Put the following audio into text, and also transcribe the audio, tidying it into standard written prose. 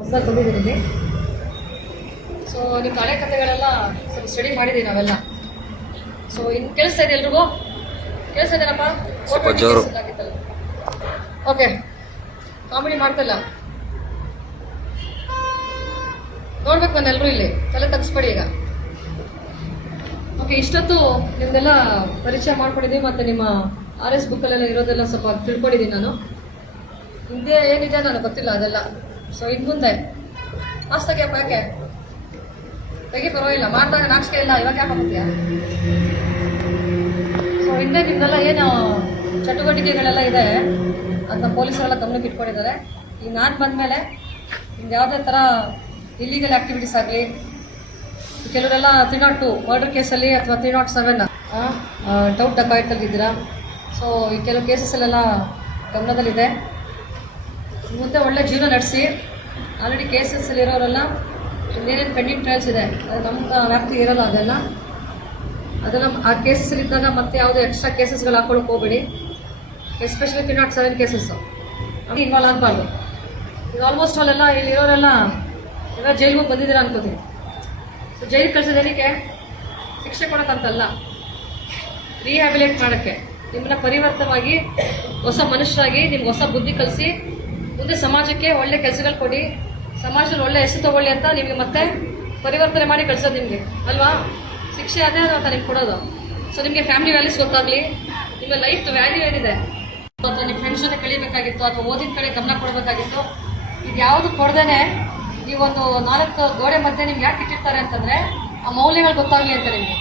ಹೊಸದಾಗಿ ಬಂದಿದ್ದೀನಿ. ಸೊ ನಿಮ್ಮ ಹಳೆ ಕಥೆಗಳೆಲ್ಲ ಸ್ವಲ್ಪ ಸ್ಟಡಿ ಮಾಡಿದ್ದೀವಿ ನಾವೆಲ್ಲ. ಸೊ ಇನ್ನು ಕೇಳಿಸ್ತಾ ಇದೆ ಎಲ್ರಿಗೂ? ಕೇಳಿಸ್ತಾ ಇದ್ದೇನಪ್ಪ? ಓಕೆ, ಕಾಮಿಡಿ ಮಾಡ್ತಲ್ಲ ನೋಡ್ಬೇಕು ನಾನು ಎಲ್ಲರೂ ಇಲ್ಲಿ ತಲೆ ತಗ್ಸ್ಬೇಡಿ ಈಗ. ಓಕೆ, ಇಷ್ಟೊತ್ತು ನಿಮ್ದೆಲ್ಲ ಪರಿಚಯ ಮಾಡ್ಕೊಂಡಿದ್ದೀವಿ ಮತ್ತು ನಿಮ್ಮ RS ಬುಕ್ಕಲ್ಲೆಲ್ಲ ಇರೋದೆಲ್ಲ ಸ್ವಲ್ಪ ತಿಳ್ಕೊಂಡಿದ್ದೀನಿ ನಾನು. ಹಿಂದೆ ಏನಿದೆ ನನಗೆ ಗೊತ್ತಿಲ್ಲ ಅದೆಲ್ಲ. ಸೊ ಇನ್ನು ಮುಂದೆ ಮಸ್ತಾಗಿ ಯಾಕೆ ತೆಗಿ ಪರವಾಗಿಲ್ಲ, ಮಾಡಿದಾಗ ನಾಚಿಕೆ ಇಲ್ಲ, ಇವಾಗ ಯಾಕೆ ಹೋಗ್ತೀಯಾ? ಸೊ ಹಿಂದೆ ನಿಮ್ದೆಲ್ಲ ಏನು ಚಟುವಟಿಕೆಗಳೆಲ್ಲ ಇದೆ ಅದನ್ನ ಪೊಲೀಸರೆಲ್ಲ ಗಮನಕ್ಕೆ ಇಟ್ಕೊಂಡಿದ್ದಾರೆ. ಈಗ ನಾನು ಬಂದಮೇಲೆ ನಿಮ್ದು ಯಾವುದೇ ಥರ ಇಲ್ಲಿಗಲ್ ಆ್ಯಕ್ಟಿವಿಟೀಸ್ ಆಗಲಿ, ಕೆಲವರೆಲ್ಲ 302 ಮರ್ಡರ್ ಕೇಸಲ್ಲಿ ಅಥವಾ 307 ಡೌಟ್ ಡಕಾಯಿತಲ್ಲಿದ್ದೀರಾ. ಸೊ ಈ ಕೆಲವು ಕೇಸಸ್ಸಲ್ಲೆಲ್ಲ ಗಮನದಲ್ಲಿದೆ. ಮುಂದೆ ಒಳ್ಳೆ ಜೀವನ ನಡೆಸಿ. ಆಲ್ರೆಡಿ ಕೇಸಸ್ಸಲ್ಲಿರೋರೆಲ್ಲ ಏನೇನು ಪೆಂಡಿಂಗ್ ಟ್ರಯಲ್ಸ್ ಇದೆ ಅದು ನಮ್ಮ ವ್ಯಾಪ್ತಿ ಇರೋಲ್ಲ. ಅದೆಲ್ಲ ಆ ಕೇಸಸ್ಸಲ್ಲಿದ್ದಾಗ ಮತ್ತೆ ಯಾವುದೇ ಎಕ್ಸ್ಟ್ರಾ ಕೇಸಸ್ಗಳು ಹಾಕೊಳ್ಳೋಕೆ ಹೋಗ್ಬೇಡಿ. ಎಸ್ಪೆಷಲಿ 307 ಕೇಸಸ್ಸು ಅದು ಇನ್ವಾಲ್ವ್ ಆಗಬಾರ್ದು. ಈಗ ಆಲ್ಮೋಸ್ಟ್ ಅಲ್ಲೆಲ್ಲ ಇಲ್ಲಿರೋರೆಲ್ಲ ಎಲ್ಲ ಜೈಲಿಗೆ ಬಂದಿದ್ದೀರಾ ಅನ್ಕೋತೀನಿ. ಸೊ ಜೈಲಿಗೆ ಕಳಿಸೋದೇನಕ್ಕೆ? ಶಿಕ್ಷೆ ಕೊಡೋಕ್ಕಂತಲ್ಲ, ರಿಹ್ಯಾಬಿಲೇಟ್ ಮಾಡೋಕ್ಕೆ, ನಿಮ್ಮನ್ನ ಪರಿವರ್ತನವಾಗಿ ಹೊಸ ಮನುಷ್ಯರಾಗಿ ನಿಮ್ಗೆ ಹೊಸ ಬುದ್ಧಿ ಕಲಿಸಿ ಮುಂದೆ ಸಮಾಜಕ್ಕೆ ಒಳ್ಳೆ ಕೆಲಸಗಳು ಕೊಡಿ, ಸಮಾಜದಲ್ಲಿ ಒಳ್ಳೆ ಹೆಸರು ತಗೊಳ್ಳಿ ಅಂತ ನಿಮಗೆ ಮತ್ತೆ ಪರಿವರ್ತನೆ ಮಾಡಿ ಕಳಿಸೋದು ನಿಮಗೆ ಅಲ್ವಾ? ಶಿಕ್ಷೆ ಅದೇ ಅಂತ ನಿಮ್ಗೆ ಕೊಡೋದು. ಸೊ ನಿಮಗೆ ಫ್ಯಾಮಿಲಿ ವ್ಯಾಲ್ಯೂಸ್ ಗೊತ್ತಾಗಲಿ, ನಿಮ್ಮ ಲೈಫ್ ವ್ಯಾಲ್ಯೂ ಏನಿದೆ, ಅಥವಾ ನಿಮ್ಮ ಫ್ರೆಂಡ್ಸ್ ಜೊತೆ ಕಳಿಬೇಕಾಗಿತ್ತು ಅಥವಾ ಓದಿದ ಕಡೆ ಗಮನ ಕೊಡಬೇಕಾಗಿತ್ತು, ಇದು ಯಾವುದು ಕೊಡ್ದೇನೆ ನೀವೊಂದು 4 ಗೋಡೆ ಮಧ್ಯೆ ನಿಮ್ಗೆ ಯಾಕೆ ಇಟ್ಟಿರ್ತಾರೆ ಅಂತಂದರೆ ಆ ಮೌಲ್ಯಗಳು ಗೊತ್ತಾಗಲಿ ಅಂತ ನಿಮಗೆ.